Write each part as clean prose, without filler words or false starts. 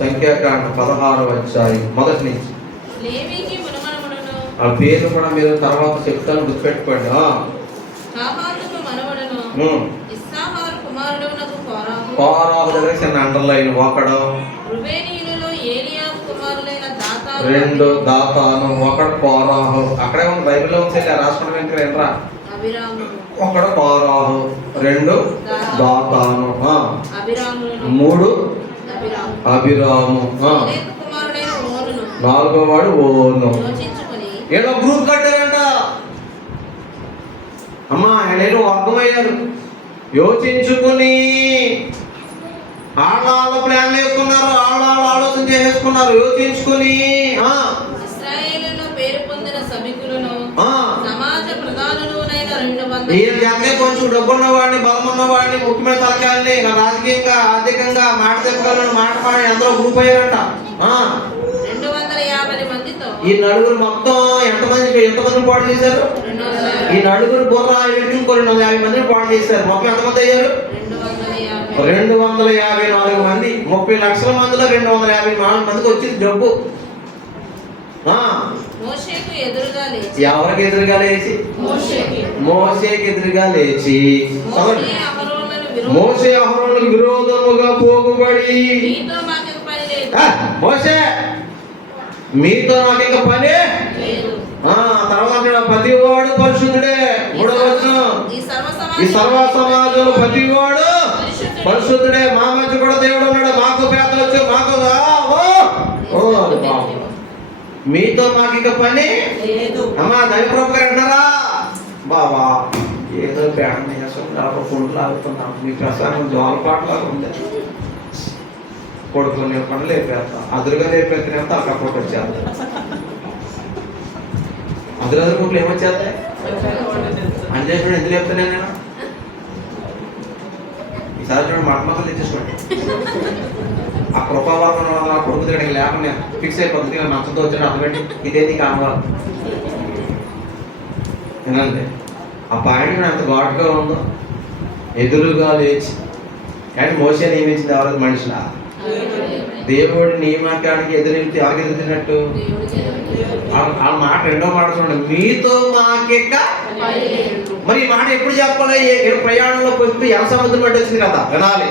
సంఖ్యాకాండ 16వ అధ్యాయం మొదటి నుంచి. లేవీకి మనవడును, ఆ పేరు కూడా మీరు తర్వాత చెప్తాను, గుర్తుపెట్టుకోండి. కాహాతుకు మనవడును, ఇస్సాహారు కుమారుడునకు కోరాహు. కోరాహు దగ్గర చిన్న అండర్లైన్ ఒకడు. రూబేనీయులలో ఏలియాబు కుమారులైన దాతాను, రెండు దాతాను, ఒకడు కోరాహు. అక్కడే ఉంది బైబిల్లో ఉంది, రాసుకోవడం ఏంటి ఏంట్రా. అభిరాము, ఒకడు కోరాహు, రెండు దాతాను, అభిరాములను, మూడు అభిరాము, అభిరాము, సేరేతు కుమారుడైన ఓనును, నాలుగో వాడు ఓను. యోచించుకొని ఏదో గ్రూప్ కట్టారంట. అమ్మా ఆయన అర్థమయ్యారు. యోచించుకుని ఆళ్ళ ప్లాన్లు వేసుకున్నారు, ఆళ్ళ ఆలోచన చేసేసుకున్నారు. యోచించుకుని ఇశ్రాయేలులో పేరు పొందిన సభికులను, సమాజ ప్రధానులైన 200 ఈయన జగనే కొంచెం డబ్బున్న వాడిని, బలం ఉన్నవాడిని, ముఖ్యమైన తలకాయల్ని, రాజకీయంగా ఆర్థికంగా మాట చెప్పగలను, మాట పాడి అందరూ గ్రూప్ అయ్యారంట. 250 మందితో ఈ నలుగురు మొత్తం ఎంతమందిని పాడు చేశారు? ఈ నలుగురు బుర్ర ఇంకో 250 మందిని పాడు చేశారు. మొత్తం ఎంతమంది అయ్యారు? 254 మంది. 30 లక్షల మందిలో 254 మందికి వచ్చింది జబ్బు. మోషేకు ఎదురుగా లేచి, ఎవరికి ఎదురుగా లేచి? మోషేకి ఎదురుగా లేచి, మోషే అహరోనులకు విరోధముగా పోగుబడి, మీతో మాకు పని లేదు, మోషే మీతో నాకు ఇంకా పని లేదు. తర్వాత ప్రతివాడు పరిశుద్ధుడే. 3వ వచనం, ఈ సర్వ సమాజంలో ప్రతివాడు పరిశుద్ధుడే. మా మధ్య కూడా దేవుడు ఉన్నాడు. మాకు పేద వచ్చు, మాకు మీతో మాకు ఇక పని అమ్మా. దైవప్రభు గారు అంటారా, బావా ఏదో బ్యాండ్ చేస్తున్నారు, ఫుడ్ లాగుతున్నాం, మీ ప్రసాదం జోలపాట్లాగా ఉంది. కొడుకుని పని లేపేస్తాం, అదురుగా లేపేస్తేనేమో అక్కడ పూట వచ్చేస్తాం. అదురు పూటలు ఏమొచ్చేస్తాయి అని చెప్పి ఎందుకు లేపుతానే నేను. ఈసారి చూడండి మటమతలు తెచ్చేసుకోండి. ఆ కృపావాదం నా కొడుకు దగ్గర లేకుండా ఫిక్స్ అయిపోతుంది. నచ్చతో వచ్చిన అర్థమేంటి, ఇదేంటి కావాలి వినండి. ఆ పాయింట్ ఎంత ఘాటుగా ఉందో. ఎదురుగా లేచి, కానీ మోసే నియమించింది ఎవరికి? మనుషులా? దేవుడి నియమానికి ఎదురైతే ఎవరికి ఎదురుతున్నట్టు? ఆ మాట రెండో మాట చూడండి, మీతో మాకెక్క. మరి ఈ మాట ఎప్పుడు చెప్పాలి? ప్రయాణంలో పోయి ఎర్ర సముద్రం అడ్డు వచ్చింది కదా, వినాలి.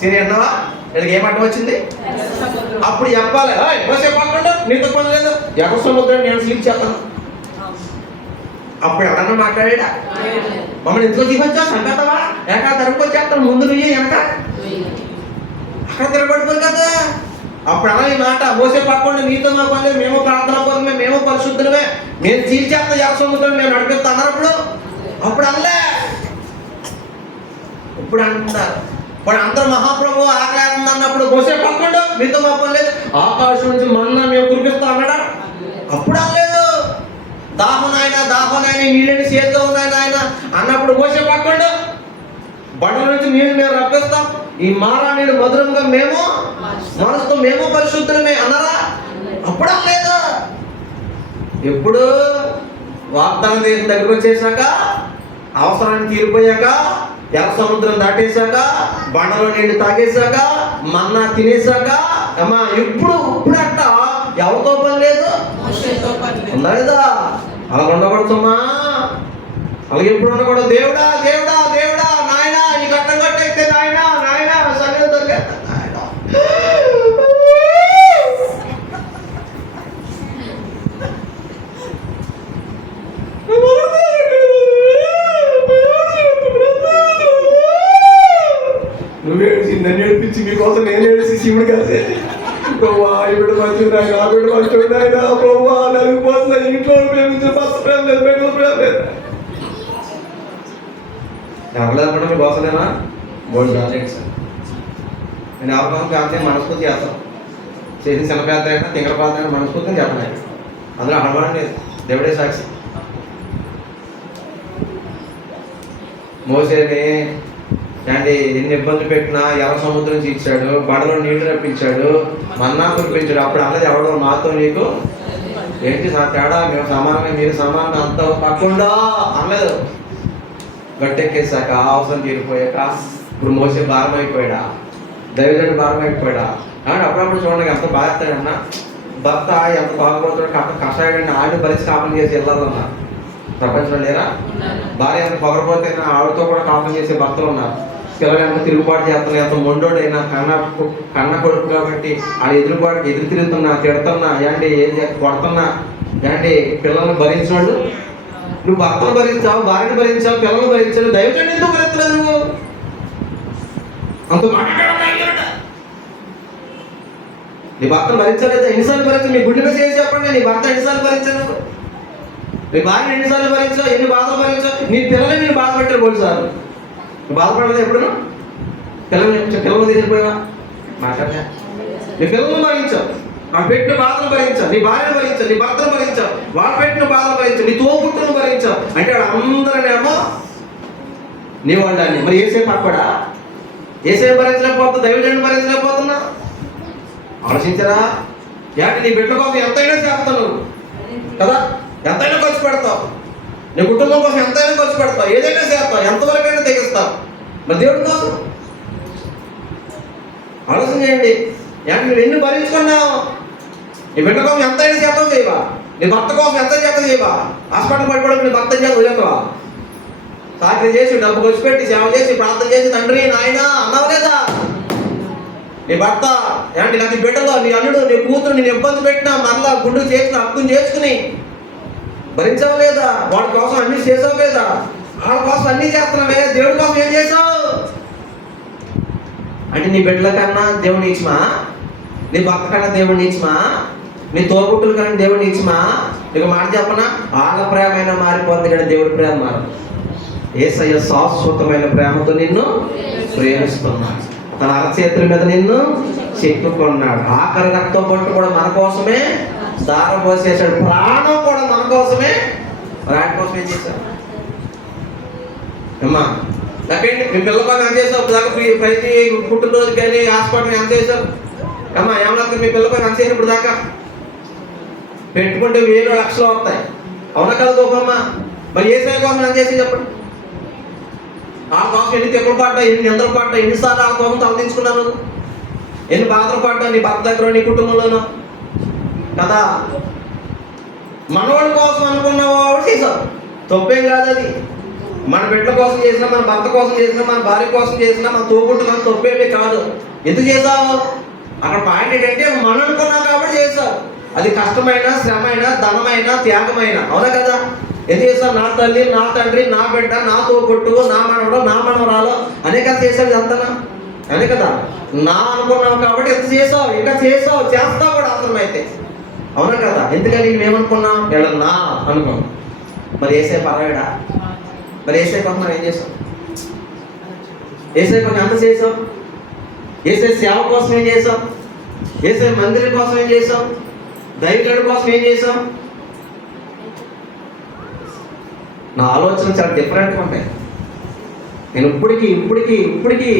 సరే అన్నవా, వీళ్ళకి ఏం అడ్డం వచ్చింది అప్పుడు చెప్పాలి. మోసే పక్కకుండా నీతో పని లేదు, ఎర్ర సముద్రాన్ని నేను సీల్ చేస్తాను. అప్పుడు ఎవరన్నా మాట్లాడా? మమ్మల్ని ఎందుకో తీసుకొచ్చా సంగతవా, ఏకా తరుపుకొచ్చేస్తాను, ముందు నువ్వు వెనక అక్కడ తిరగబడిపోరు కదా. అప్పుడు అలా ఈ మాట, మోసే పక్కకుండా నీతో మా పని, మేము ప్రార్థన కోసమే, మేము పరిశుద్ధులమే, మేము చీల్చేస్తాం ఎర్ర సముద్రం, మేము నడిపిస్తాం అన్నారు. అప్పుడు అల్లే ఇప్పుడు అంటున్నారు. ఇప్పుడు అందరూ మహాప్రభు ఆకలి అన్నప్పుడు మోసే పక్కకుండా మీతో మా పని లేదు, ఆకాశం నుంచి మన్నా మేము కురిపిస్తాం అన్నాడా? అప్పుడు అనలేదు. దాహం నాయన నీళ్ళని చేతిలో ఉన్నాయి నాయన అన్నప్పుడు మోసే పక్కకుండా బండల నుంచి నీళ్ళు మేము రప్పిస్తాం, ఈ మారా నీళ్ళు మధురంగా మేము మనసుతో మేము పరిశుద్ధులమే అన్నారా? అప్పుడు అనలేదు. ఎప్పుడు వాగ్దానం దేశం దగ్గరకు వచ్చేసాక, అవసరాన్ని తీరిపోయాక, ఎర్ర సముద్రం దాటేశాక, బండలో నీళ్ళు తాగేశాక, మన్నా తినేశాక, అమ్మా ఇప్పుడు అట్ట ఎవరితో పని లేదు, ఉందా లేదా? అలా ఉండకూడదమ్మా. అలాగే ఎప్పుడు ఉండకూడదు. దేవుడా దేవుడా దేవుడా నాయన నీకు అడ్డం కట్టేస్తే నాయన సన్నిధి దొరికేస్తా నాయన. నువ్వేసి నన్ను ఏడిపించి మీకోసం నేను ఏడిసి శివుడు కాసేది. ప్రభా ఇప్పుడు మంచిది నాయన, ఆ బిడ్డ మంచిది నాయన, ప్రభా నలిగిపోతున్నా, ఇంట్లో ప్రేమించిన భర్త ప్రేమ లేదు, బిడ్డలు ప్రేమ లేదు. ఎవరు మీ కోసమేనా? బోర్డు రాలేదు సార్. నేను ఎవరికోసం ప్రార్థన మనస్ఫూర్తి చేస్తాను. చేసిన చిన్న ప్రార్థన అయినా తింగర ప్రార్థన అయినా మనస్ఫూర్తిని చెప్పలేదు. అందులో హడవడం లేదు, దేవుడే సాక్షి. మోసేని అంటే ఎన్ని ఇబ్బందులు పెట్టినా ఎర్ర సముద్రం చీల్చాడు, బండలో నీళ్లు రప్పించాడు, మన్నా కురిపించాడు. అప్పుడు అన్నది ఎవడో మాతో నీకు ఏంటి తేడా, మేము సమానమే మీరు సమానం అంత కాకుండా అనలేదు. గట్టెక్కేసాక అవసరం తీరిపోయాక ఇప్పుడు మోసే భారం అయిపోయాడా, దైవజనుడు భారం అయిపోయాడా, కానీ అప్పుడప్పుడు చూడండి ఎంత బాగుతాడన్నా, భర్త ఎంత బాగుపడుతాడు, కషాయాన్ని ఆడి పరిస్థితి కాపం చేసి వెళ్ళాలన్నా ప్రపంచంలో లేరా? భార్య ఎంత పొగరపోతే ఆవిడతో కూడా కాపం చేసే భర్తలు ఉన్నారు. పిల్లలు ఎంత తిరుగుబాటు చేస్తున్నా, ఎంత మొండోడైనా కన్న కొడుకు కాబట్టి ఆ ఎదురు తిరుగుతున్నా, తిడుతున్నా, ఏంటి కొడుతున్నా, ఏంటి పిల్లల్ని భరించినాడు. నువ్వు భర్తను భరించావు, భార్యను భరించావు, పిల్లలు భరించావు, దైవజనుడు ఎందుకు భరించలేదు నువ్వు? అంత నీ భర్తను భరించలేదు. ఎన్నిసార్లు భరించావు? మీ గుండె మీద చేసి చెప్పండి. నీ భర్త ఎన్నిసార్లు భరించావు? నీ భార్యను ఎన్నిసార్లు భరించావు? ఎన్ని బాధలు భరించావు? నీ పిల్లల్ని మీరు బాధ పెట్టారు పోలీసారు. నువ్వు బాధపడలేదు ఎప్పుడు? పిల్లలు తీసిపోయావా? మాట్లాడలే. నీ పిల్లలను భరించావు, ఆ పెట్టిన బాధను భరించావు, నీ భార్యను భరించావు, నీ భర్తను భరించావు, వాళ్ళు పెట్టిన బాధను భరించావు, నీ తోబుట్టును భరించావు. అంటే అందరినేమో నీ వాళ్ళని. మరి ఏసే పక్కడా? ఏసే భరించలేకపోతున్నా, దైవజనుడు భరించలేకపోతున్నా? ఆలోచించరా? ఏంటి నీ బిడ్డల కోసం ఎంతైనా చేస్తావు కదా, ఎంతైనా ఖర్చు పెడతావు, నీ కుటుంబం కోసం ఎంతైనా ఖర్చు పెడతావు, ఏదైనా చేస్తావు, ఎంతవరకైనా తెగిస్తావు. మరి దేవుడి కోసం ఆలోచన చేయండి. ఏంటి నువ్వు ఎన్ని భరించుకున్నావు? నీ బిడ్డ కోసం ఎంతైనా చేతం చేయవా? నీ భర్త కోసం ఎంత చేతం చేయవా? హాస్పిటల్ పడిపోవడం నీ భర్త చేత వదిలేవా? సాధ్యం చేసి డబ్బు ఖర్చు పెట్టి సేవ చేసి ప్రార్థన చేసి తండ్రి నాయన అన్నావు లేదా? నీ భర్త ఏంటి నాకు బిడ్డలో నీ అల్లుడు నీ కూతురు నేను ఇబ్బంది పెట్టినా మరలా గుండు చేసిన హక్కుని చేసుకుని భరించావు లేదా? వాడి కోసం అన్ని చేసావు లేదా? వాళ్ళ కోసం అన్ని చేస్తున్నావే, దేవుడి కోసం ఏం చేసావు? అంటే నీ బిడ్డల కన్నా దేవుని ఇచ్చమా? నీ భర్త కన్నా దేవుని ఇచ్చమా? నీ తోబుట్టుల కన్నా దేవుని ఇచ్చమా? నీకు మాట చెప్పనా, వాళ్ళ ప్రేమైనా మారిపోతుంది కానీ దేవుడి ప్రేమ మారదు. యేసయ్య శాశ్వతమైన ప్రేమతో నిన్ను ప్రేమిస్తున్నాడు. తన అరచేతుల మీద నిన్ను చెక్కుకున్నాడు. ఆఖరి రక్తం పట్టు కూడా మన కోసమే దారం పోసేసాడు. ప్రాణం కూడా మన కోసమే. వాటి కోసం ఏం చేశాడు అమ్మా? నాకేంటి మీ పిల్లల కోసం ఎంత చేసావు? దాకా ప్రతి పుట్టినరోజు కానీ హాస్పిటల్ ఎంత చేశావు అమ్మా? ఏమన్నా మీ పిల్లల కోసం ఎంత చేసిన ఇప్పుడు దాకా? పెట్టుకుంటే 1000 లక్షలు వస్తాయి. అవునా కదా గోపమ్మ? మరి ఏసఐ కోసం ఎంత చేసి చెప్పండి. వాళ్ళ కోసం ఎన్ని తెప్పులు పడ్డా, ఎన్ని నిందలు పడ్డా, ఎన్నిసార్లు వాళ్ళ కోసం తలదించుకున్నాను, ఎన్ని బాధలు పడ్డా నీ భర్త దగ్గర నీ కుటుంబంలోనూ కదా. మనవాడి కోసం అనుకున్నవాడు చేసావు, తప్పేం కాదు అది. మన బిడ్డల కోసం చేసినా, మన భర్త కోసం చేసినా, మన భార్య కోసం చేసినా, మన తోబుట్టున తప్పేమీ కాదు. ఎందుకు చేసావు? అక్కడ పాయింట్ ఏంటంటే మనం అనుకున్నాం కాబట్టి చేసావు. అది కష్టమైన, శ్రమైన, ధనమైన, త్యాగమైన. అవునా కదా? ఎందుకు చేస్తావు? నా తల్లి, నా తండ్రి, నా బిడ్డ, నా తోబుట్టు, నా మనవడు, నా మనవరాలు అనేక చేసావు. అంతనా అనే కదా నా అనుకున్నావు కాబట్టి ఎంత చేసావు, ఇంకా చేస్తావు కూడా అవసరమైతే. అవునా కదా? ఎందుకని మేమనుకున్నాం? వీళ్ళ నా అనుకున్నాం. మరి ఏసే పర్వాడా? మరి ఏసే కోసం మనం ఏం చేసాం? ఏసే కోసం ఎంత చేసాం? ఏసే సేవ కోసం ఏం చేసాం? ఏసే మందిరం కోసం ఏం చేసాం? దైవజనుడి కోసం ఏం చేసాం? నా ఆలోచన చాలా డిఫరెంట్గా ఉంటాయి. నేను ఇప్పటికీ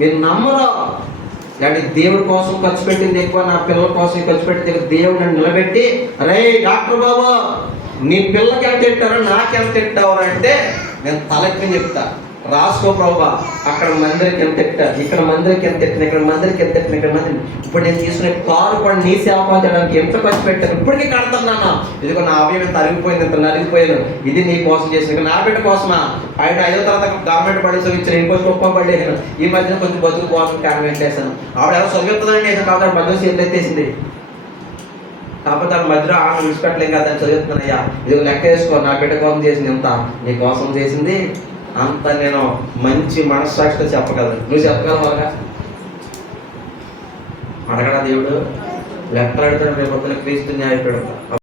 మీరు నమ్మరు. అంటే దేవుడి కోసం ఖర్చు పెట్టింది ఎక్కువ, నా పిల్లల కోసం ఖర్చు పెట్టింది దేవుడు నన్ను నిలబెట్టి, అరే డాక్టర్ బాబు నీ పిల్లకి ఎంత తిట్టారో నాకెంత తిట్టావు అంటే నేను తలెక్కని చెప్తా. రాసుకో ప్రభా, అక్కడ మందిరికి ఎంత తిట్టారు, ఇక్కడ మందిరికి ఎంత తిట్టిన, ఇక్కడ మందిరికి ఎంత తిట్టిన, ఇక్కడ మందిరి. ఇప్పుడు నేను తీసుకునే కారు కూడా నీ సేవ చేయడానికి ఎంత ఖర్చు పెట్టాను, ఇప్పటికీ కడుతున్నాను. ఇదిగో నా అవయవం తరిగిపోయింది, ఇంత నలిగిపోయాను, ఇది నీ కోసం చేసిన, నా బిడ్డ కోసమా? ఆయన 5వ తరగతి గవర్నమెంట్ బడి చదివించాను, ఇంకొంచెం గొప్ప పడేసాను. ఈ మధ్యన కొంచెం బతుకు కోసం కాన్వెంట్ వేసాను. ఆవిడ ఎవరు చదువుతుందని వేసాను కాబట్టి మధ్య చేతులు ఎత్తేసింది. కాకపోతే ఆ మధ్యలో ఆమె విడిచిపెట్టలేం కదా అని చదువుతున్నానయ్యా. ఇది లెక్క వేసుకో, నా బిడ్డ కోసం చేసింది ఎంత, నీ కోసం చేసింది అంత. నేను మంచి మనస్సాక్షితో చెప్పగలను. నువ్వు చెప్పగలవాగా? అడగడా దేవుడు? లెక్కలు అడుగుతాడు, రేపు పొద్దున క్రీస్తు న్యాయపీడత.